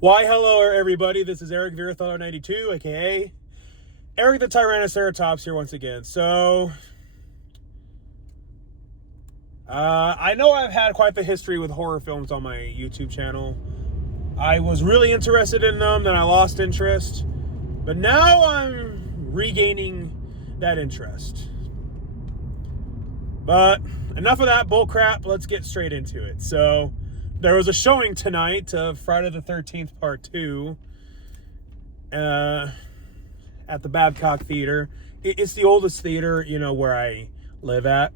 Why, hello, everybody. This is Eric Virathalo 92, aka Eric the Tyrannoceratops here once again. So, I know I've had quite the history with horror films on my YouTube channel. I was really interested in them, then I lost interest. But now I'm regaining that interest. But enough of that bullcrap. Let's get straight into it. So, there was a showing tonight of Friday the 13th Part 2 at the Babcock Theater. It's the oldest theater, where I live at.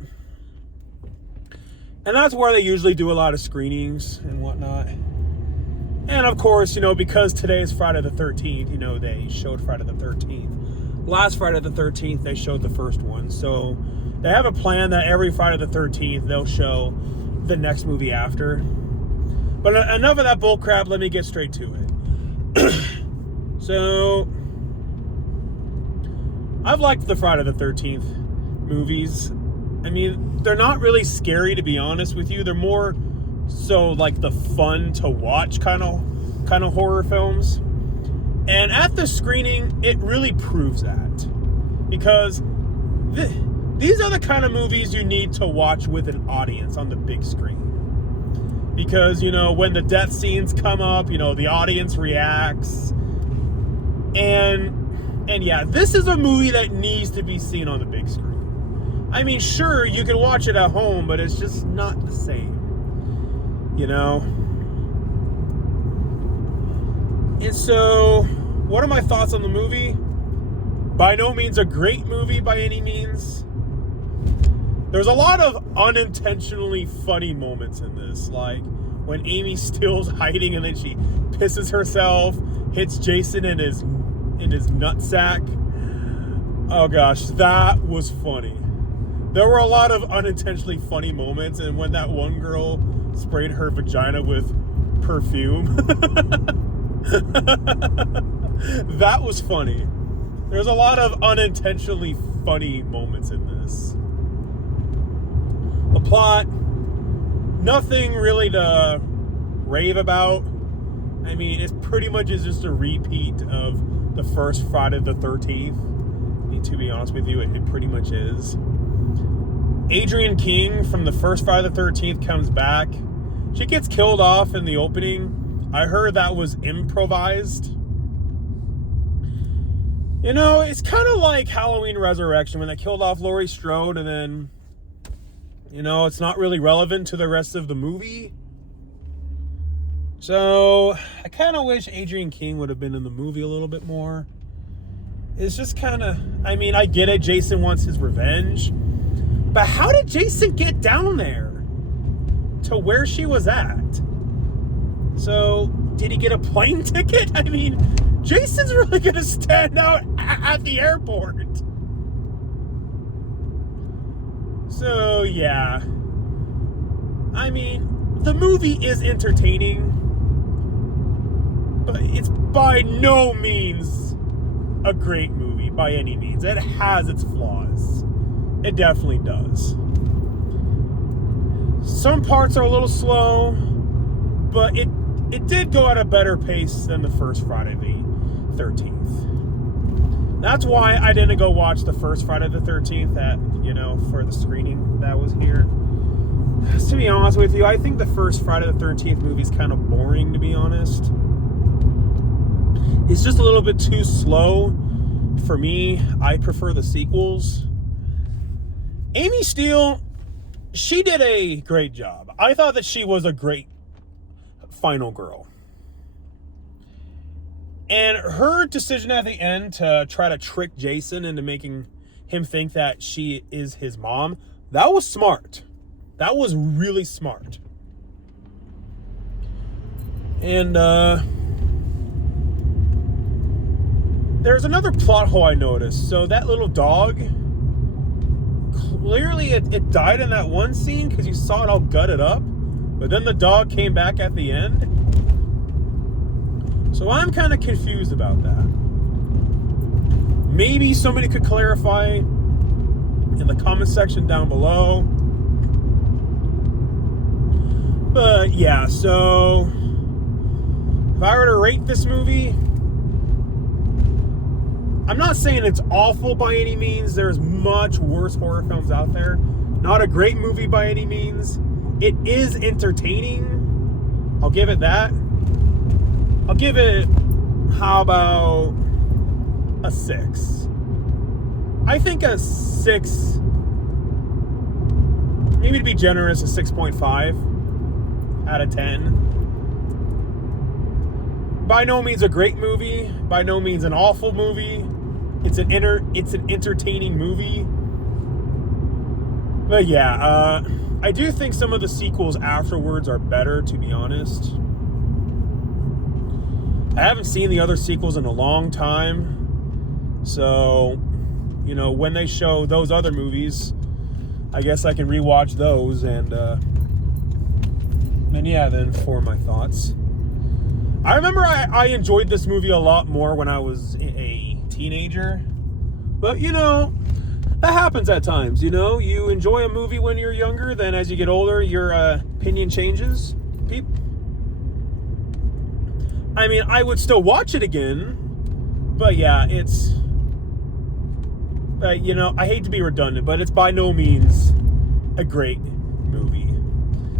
And that's where they usually do a lot of screenings and whatnot. And of course, because today is Friday the 13th, they showed Friday the 13th. Last Friday the 13th, they showed the first one. So they have a plan that every Friday the 13th, they'll show the next movie after. But enough of that bullcrap, let me get straight to it. So, I've liked the Friday the 13th movies. I mean, they're not really scary, to be honest with you. They're more so like the fun to watch kind of horror films. And at the screening, it really proves that. Because these are the kind of movies you need to watch with an audience on the big screen. Because, when the death scenes come up, the audience reacts. And yeah, this is a movie that needs to be seen on the big screen. I mean, sure, you can watch it at home, but it's just not the same. And so, what are my thoughts on the movie? By no means a great movie by any means. There's a lot of unintentionally funny moments in this, like when Amy Steele's hiding and then she pisses herself, hits Jason in his nutsack. Oh gosh, that was funny. There were a lot of unintentionally funny moments, and when that one girl sprayed her vagina with perfume, that was funny. There's a lot of unintentionally funny moments in this. The plot, nothing really to rave about. I mean, it pretty much is just a repeat of the first Friday the 13th. And to be honest with you, it pretty much is. Adrienne King from the first Friday the 13th comes back. She gets killed off in the opening. I heard that was improvised. It's kind of like Halloween Resurrection when they killed off Laurie Strode and then it's not really relevant to the rest of the movie. So, I kind of wish Adrienne King would have been in the movie a little bit more. It's just kind of, I mean, I get it, Jason wants his revenge. But how did Jason get down there to where she was at? So, did he get a plane ticket? I mean, Jason's really going to stand out at the airport. So, yeah. I mean, the movie is entertaining, but it's by no means a great movie, by any means. It has its flaws. It definitely does. Some parts are a little slow, but it did go at a better pace than the first Friday the 13th. That's why I didn't go watch the first Friday the 13th for the screening that was here. To be honest with you, I think the first Friday the 13th movie is kind of boring, to be honest. It's just a little bit too slow for me. I prefer the sequels. Amy Steele, she did a great job. I thought that she was a great final girl. And her decision at the end to try to trick Jason into making him think that she is his mom, that was smart. That was really smart. And there's another plot hole I noticed. So that little dog, clearly it died in that one scene because you saw it all gutted up. But then the dog came back at the end. So I'm kind of confused about that. Maybe somebody could clarify in the comment section down below. But yeah, so if I were to rate this movie, I'm not saying it's awful by any means. There's much worse horror films out there. Not a great movie by any means. It is entertaining. I'll give it that. I'll give it, how about a 6? I think a 6, maybe to be generous, a 6.5 out of 10. By no means a great movie. By no means an awful movie. It's an entertaining movie. But yeah, I do think some of the sequels afterwards are better, to be honest. I haven't seen the other sequels in a long time. So, you know, when they show those other movies, I guess I can rewatch those and yeah, then form my thoughts. I remember I enjoyed this movie a lot more when I was a teenager. But, you know, that happens at times, you know? You enjoy a movie when you're younger, then as you get older, your opinion changes. I mean, I would still watch it again. But, yeah, it's... you know, I hate to be redundant, but it's by no means a great movie.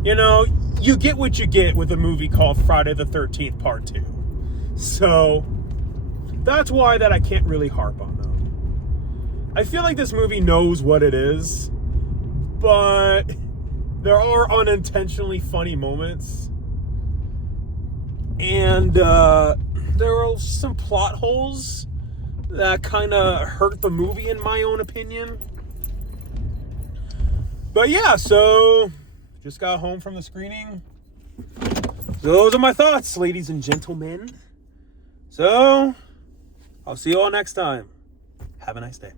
You know, you get what you get with a movie called Friday the 13th Part 2. So, that's why that I can't really harp on them. I feel like this movie knows what it is, but there are unintentionally funny moments. And there are some plot holes that kind of hurt the movie, in my own opinion. But yeah, so just got home from the screening. So those are my thoughts, ladies and gentlemen. So I'll see you all next time. Have a nice day.